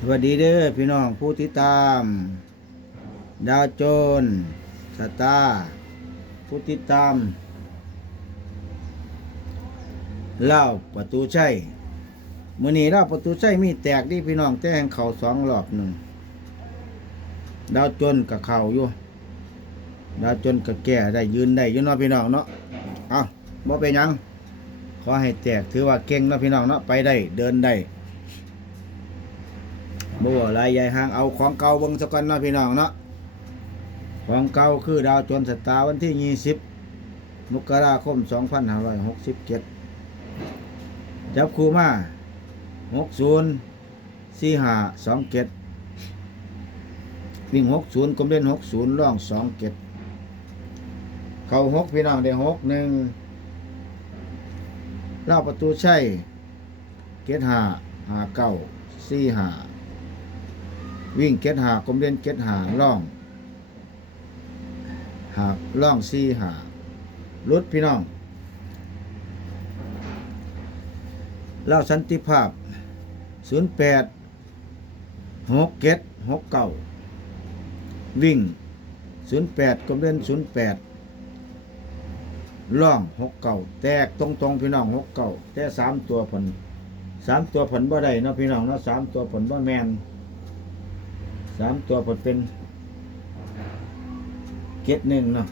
สวัสดีเด้อพี่น้องผู้ติดตาม ดาวโจนสตาร์ผู้ติดตาม เล่าประตูใชัยมื้อนี้เล่าประตูใชัยมีแตกดิพี่น้องแต่งเข่าสองรอบหนึ่งดาวจนกับเข่าอยู่ดาวจนกับแก่ได้ยืนได้ยืนเนาะพี่น้องเนาะเอาบ่เป็นหยัง ขอให้แตกถือว่าเก่งเนาะพี่น้องเนาะไปได้เดินได้ บัวลายใหญ่หางเอาของเก่าเบิ่งสกันเนาะพี่น้องเนาะของเก่าคือดาวจนสตาร์วันที่ยี่สิบมกราคมสองพันห้าร้อยหกสิบเจ็ดจับคูมาหกศูนย์สี่ห้าสองเจ็ดวิ่งหกศูนย์กลมเล่นหกศูนย์ล่องสองเจ็ดเขาหกพี่น้องได้หกหนึ่งเล่าประตูใช่เกตหาหาเก้าสี่ห้า วิ่งเก็ดหากลมเด่นเก็ดหาล่องหาล่องซีหารุดพี่น้องเล่าสันติภาพ 08 6เก็ด6เก่าวิ่ง 08กลมเด่น 08ล่อง6เก่าแตกตรงตรงๆพี่น้อง6เก่าแต่สามตัวผลสามตัวผลบ่ได้เนาะพี่น้องเนาะสามตัวผลบ่แมน สามตัวผลเป็นเก็ดหนึ่งเนาะ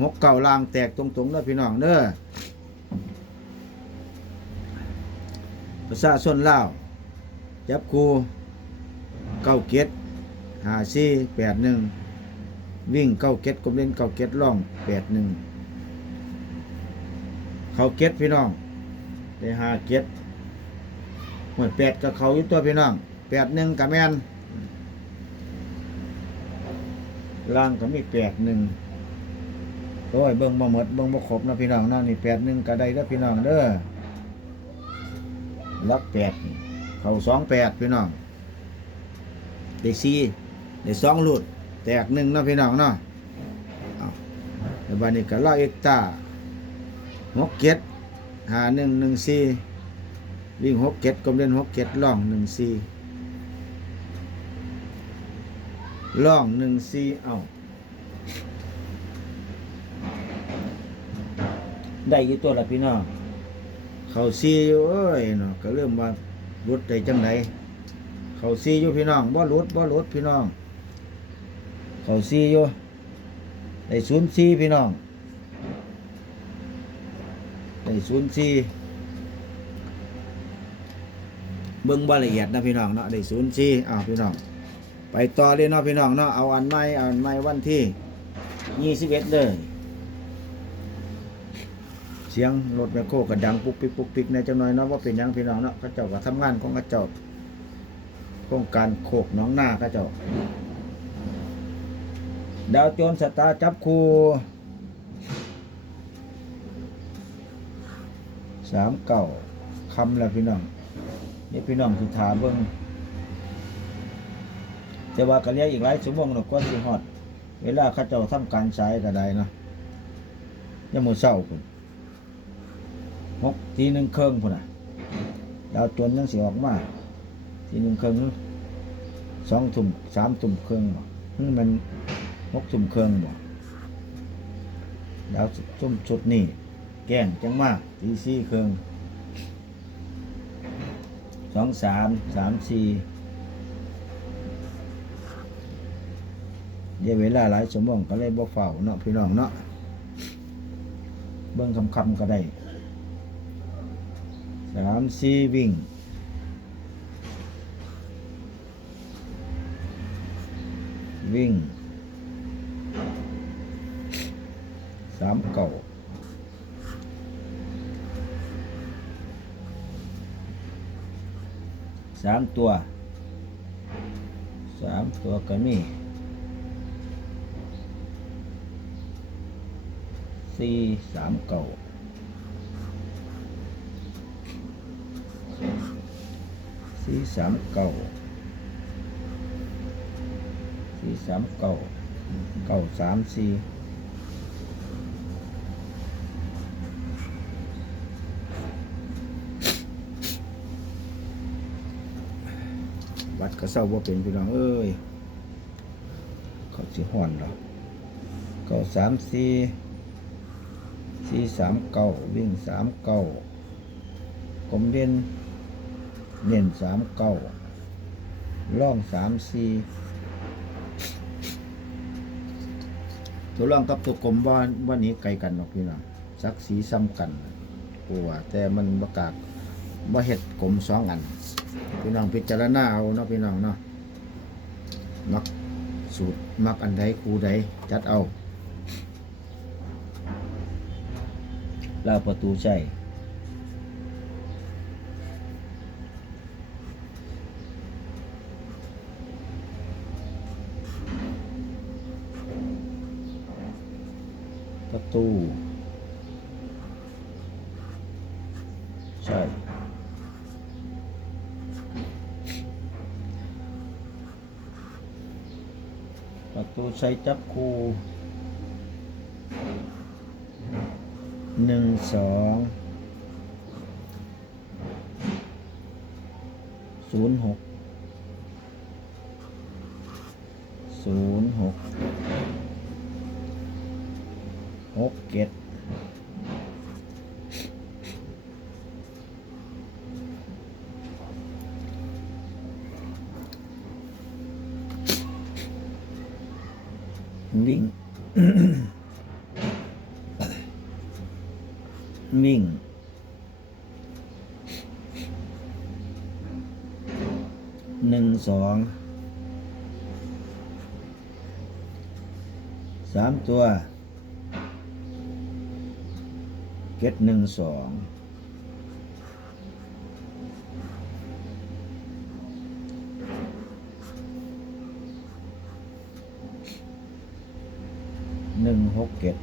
หกเก่าลางแตกตรงๆเด้อพี่น้องเด้อภาษาส่วนลาจับคูเก้าเก็ดหาสี่แปดหนึ่งวิ่งเก้าเก็ดกลมเล่นเก้าเก็ดล่องแปดหนึ่งเขาเก็ดพี่น้องได้หาเก็ดหมดแปดกับเขาอยู่ตัวพี่น้องแปดหนึ่งกับแมน ล่างก็มีแปดหนึ่งโอ้ยเบิ่งบ่หมดเบิ่งบ่ครบนะพี่น้องนะนี่แปดหนึ่งก็ได้เด้อพี่น้องเด้อลักแปดเข้าสองแปดพี่น้องได้สี่ได้สองหลุด แตกหนึ่งนะพี่น้องเนาะเอาแล้วบัดนี้ก็ล่าเอกตาหกเก็ดหาหนึ่งหนึ่งสี่วิ่งหกเก็ดกลมเล่นหกเก็ดล่องหนึ่งสี่ ล่องหนึ่งซีเอาได้กี่ตัวละพี่น้องเขาซีอยู่เอ้ยเนาะก็เริ่มว่ารุดได้จังไดเขาซีอยู่พี่น้องบ่รุดบ่รุดพี่น้อง เขาซีอยู่ได้ศูนย์ซีพี่น้องได้ศูนย์ซีเบิ่งบ่ละเอียดนะพี่น้องเนาะได้ศูนย์ซีอ้าวพี่น้อง ไปต่อเลยเนาะพี่น้องเนาะเอาอันใหม่เอาอันใหม่วันที่ยี่สิบเอ็ดเลยเสียงรถแมคโครก็ดังปุ๊กปิ๊กปุ๊กปิ๊กในจังหน่อยเนาะว่าเป็นยังพี่น้องเนาะเขาเจ้าก็ทำงานของเขาเจ้าโครงการโคกน้องหน้าเขาเจ้าดาวโจรสตาร์จับคูสามเก่าคำแล้วพี่น้องนี่พี่น้องสุธาเบิ้ง แต่ว่าก็เรียกอีกหลายชั่วโมงเนากว่าสิฮอด เวลาเขาเจ้าทำการใช้ก็ได้เนาะยังมือเช้าพุ่นหกทีหนึ่งเครึ่องพุ่นน่ะดาวจนยังสิออกมา ทีหนึ่งเครึ่องหรือสองทุ่มสามทุ่มครึ่องบ่หรือมันหกทุ่มครึ่องบ่ดาวชุ่มชุดนี่แกล้งจังมาตีสี่เครึ่องสองสามสามสี่ เดี๋ยวเวลาหลายชั่วโมงก็เลยบ่เฝ้าเนาะพี่น้องเนาะเบิ่งคำคำก็ได้สามสี่วิ่งวิ่งสามเก่าสามตัวสามตัวก็มี สี่สามเก่าสี่สามเก่าสี่สามเก่าเก่าสามสี่วัดกระเซ้าว่าเป็นพี่น้องเอ้ยเขาสิห่อนเราเก้าสามสี่ สี่สามเก้าวิ่งสามเก้ากลมเด่นเน่นสามเก้าล่องสามสี่ตัวล่องกับตัวกลมว่าว่านี้ไกลกันหรอกพี่น้องสักสีซ้ำกันกลัวแต่มันประกาศว่าเห็ดกลมสองอัน พี่น้องพิจารณาเอาเนาะพี่น้องเนาะมักสูตรมักอันใดคูใดจัดเอา ลาวประตูใช่ประตูใช่ประตูใช้จับคู หนึ่งสองศูนย์หกศูนย์หกหกเจ็ดวิ่ง วิ่ง หนึ่งสอง สามตัว เก็ดหนึ่งสองหนึ่งหกเก็ด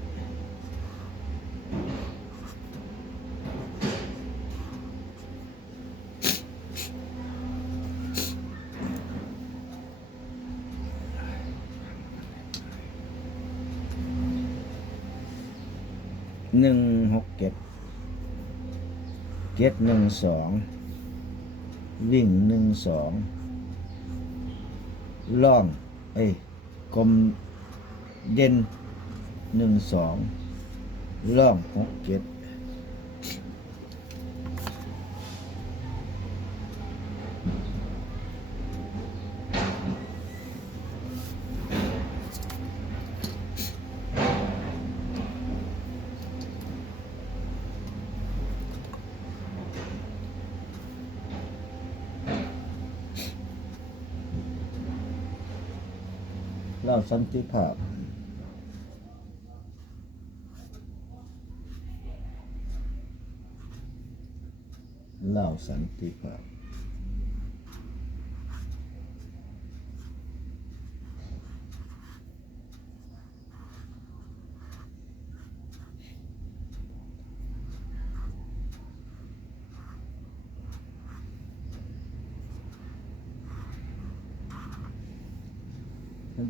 หนึ่งหกเก็ดเก็ดหนึ่งสองวิ่งหนึ่งสองล่องเอ้ยกลมเด่นหนึ่งสองล่องหกเก็ด เล่าสันติภาพเล่าสันติภาพ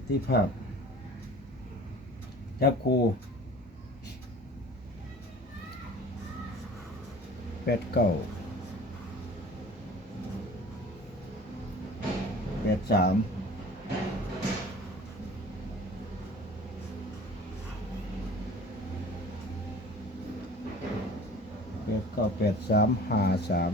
สันติภาพ จับคูแปดเก้าแปดสามแปดเก้าแปดสามห้าสาม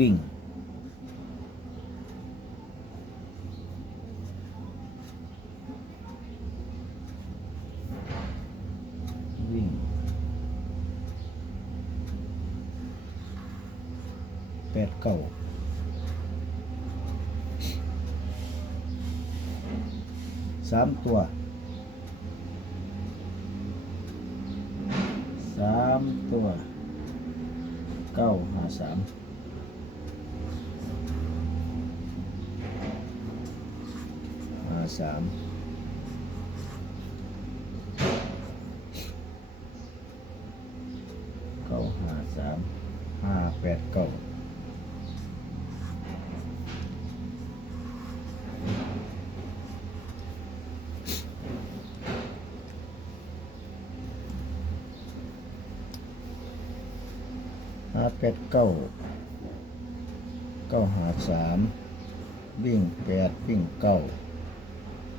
วิ่ง วิ่งแปดเก้าสามตัวสามตัวเก้าห้าสามห้า สามเก้าห้าสามห้าแปดเก้าแปดเก้าเก้าหาสามวิ่งแปดวิ่งเก้า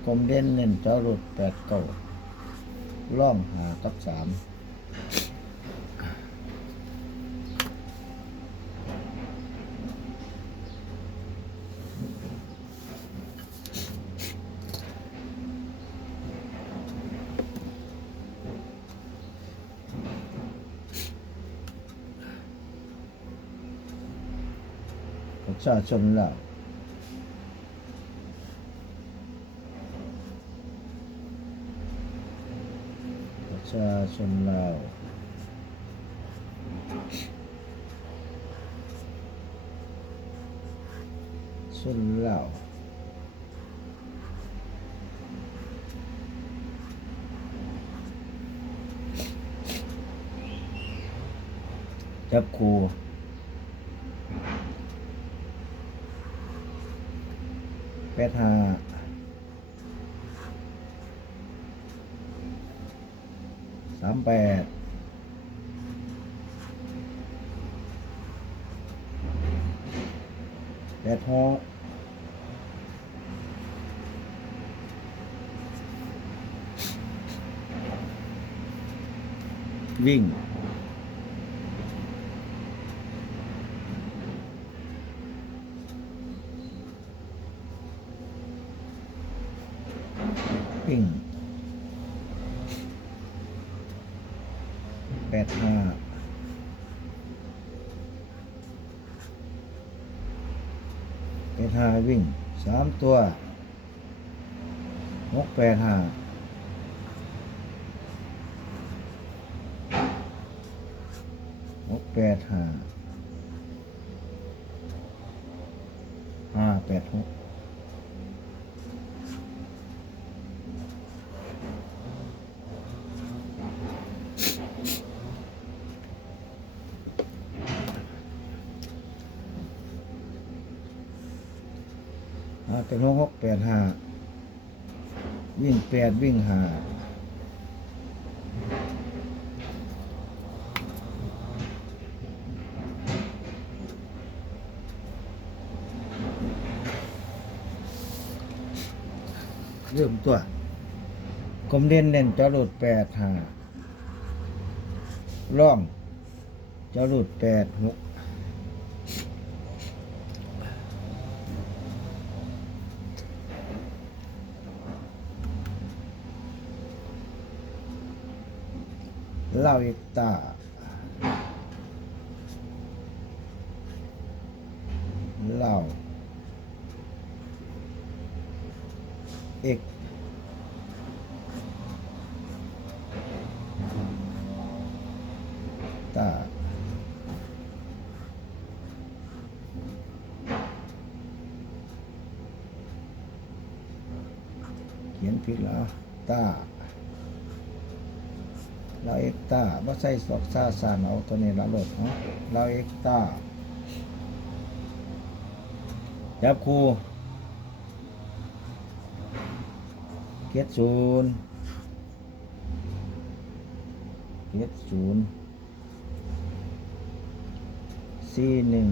กลมเด่นเน้นจ้ารถแปดเก้าล่องหากับสามประชาชนลาวประชาชนลาวชนลาวจับคูแปดห้า สามแปดแปดหกวิ่งวิ่งแป ดห้าแปดห้าวิ่งสามตัวหกแปดห้าหกแปดห้าห้าแปดหก ห้าเป็นหกหกแปดห้าวิ่งแปดวิ่งห้าเริ่มตัวกลมเด่นเด่นจรดแปดห้าร่องจรดแปดหก เล่าอีกตาเล่าเอกตาเขียนผิดแล้วตา เราเอกตาบ่ใส่สอกซาซาเอาตัวนี้ละโลดเนาะเราเอกตาจับครูเกตศูนย์เกตศูนย์สี่หนึ่ง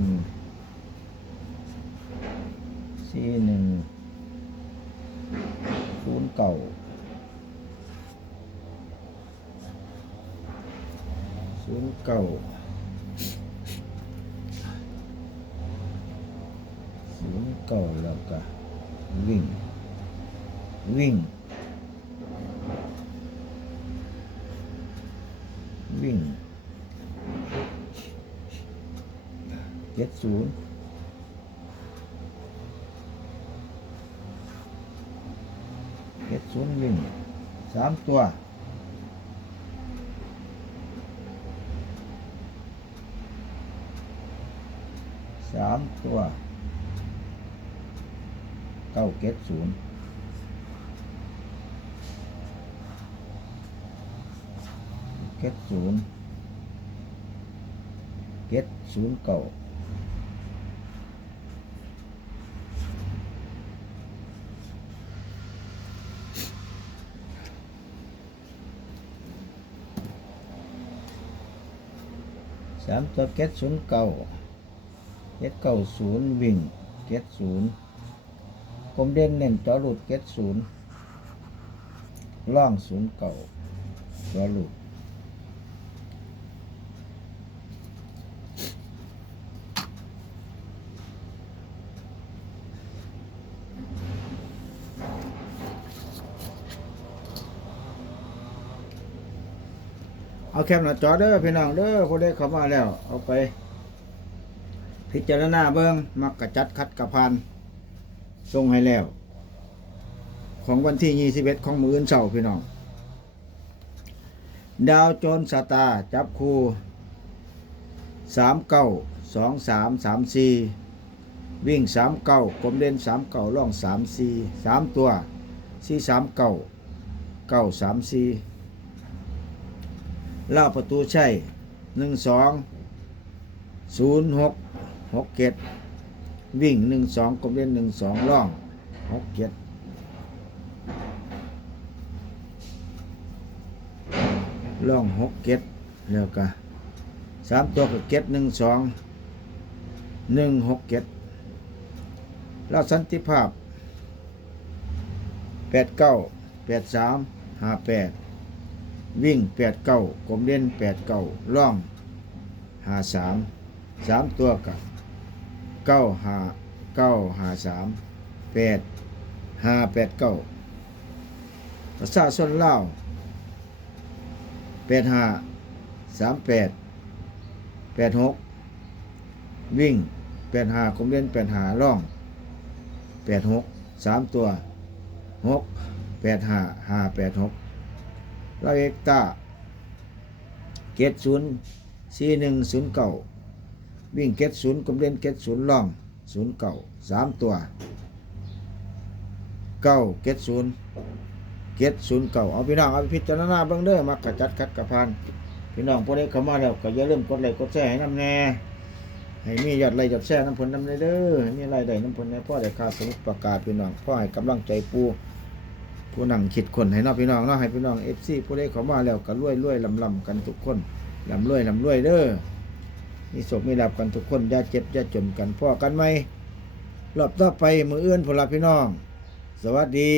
สี่หนึ่งศูนย์เก่า ศูนย์เก้าศูนย์เก้าแล้วก็วิ่ง วิ่ง วิ่งเจ็ดศูนย์เจ็ดศูนย์วิ่งสามตัว สามตัวเก้าเก็ดศูนย์เก็ดศูนย์เก็ดศูนย์เก้าสามตัวเก็ดศูนย์เก้า เก็ดเก้าศูนย์วิ่งเก็ดศูนย์กลมเด่นเน้นจอหลุดเก็ดศูนย์ล่องศูนย์เก้าจอหลุดเอาแคมหน้าจอเด้อพี่น้องเด้อผู้ใดเข้ามาแล้ว เอาไป พิจารณาเบิ้งมักกะจัดคัดกระพันส่งให้แล้ว ของวันที่ 21 ของมืออื่นเสาร์พี่น้อง ดาวโจนสตาจับคู่สามเก้าสองสามสามสี่วิ่งสามเก้ากลมเล่นสามเก้าล่องสามสี่สามตัวสี่สามเก้าเก้าสามสี่ล่าประตูใช่หนึ่งสองศูนย์หก หกเจ็ดวิ่งหนึ่งสองกลมเล่นหนึ่งสองล่องหกเจ็ดล่องหกเจ็ดแล้วก็สามตัวกับเจ็ดหนึ่งสองหนึ่งหกเจ็ดแล้วสันติภาพแปดเก้าแปดสามห้าแปดวิ่งแปดเก้ากลมเล่นแปดเก้าล่องห้าสามสามตัวกับ เก้าห้าเก้าห้าสามแปดห้าแปดเก้าประชาชนเล่าวแปดห้าสามแปดแปดหกวิ่งแปดห้าคมเล่นแปดห้าล่องแปดหกสามตัวหกแปดห้าห้าแปดหกเราเอกตาเกตศูนย์สี่หนึ่งศูนย์เก้า วิ่งเก็ตศูนย์กลมเล่นเก็ตศูนย์ล่องศูนย์เก่าสามตัวเก้าเก็ตศูนย์เก็ตศูนย์เก่าเอาพี่น้องเอาไปพิจารณาเบื้องเด้อมักกระจัดคัดกระพันพี่น้องพวกนี้เข้ามาแล้วก็อย่าลืมกดไลค์กดแชร์ให้น้ำแน่ให้มียอดไลค์ยอดแชร์น้ำผลน้ำเด้อมีรายได้น้ำผลในพ่อได้ค่าสมุดประกาศพี่น้องพ่อให้กำลังใจปูผู้นั่งคิดคนให้น้องพี่น้องเนาะให้พี่น้องเอฟซีผู้ใดเข้ามาแล้วก็รวยรวยลำลำกันทุกคนลำรวยลำรวยเด้อ มีศพมีหลับกันทุกคนอย่าเจ็บอย่าจนกันพ่อกันไหมรอบต่อไปมือเอื้อนพลพี่น้อง สวัสดี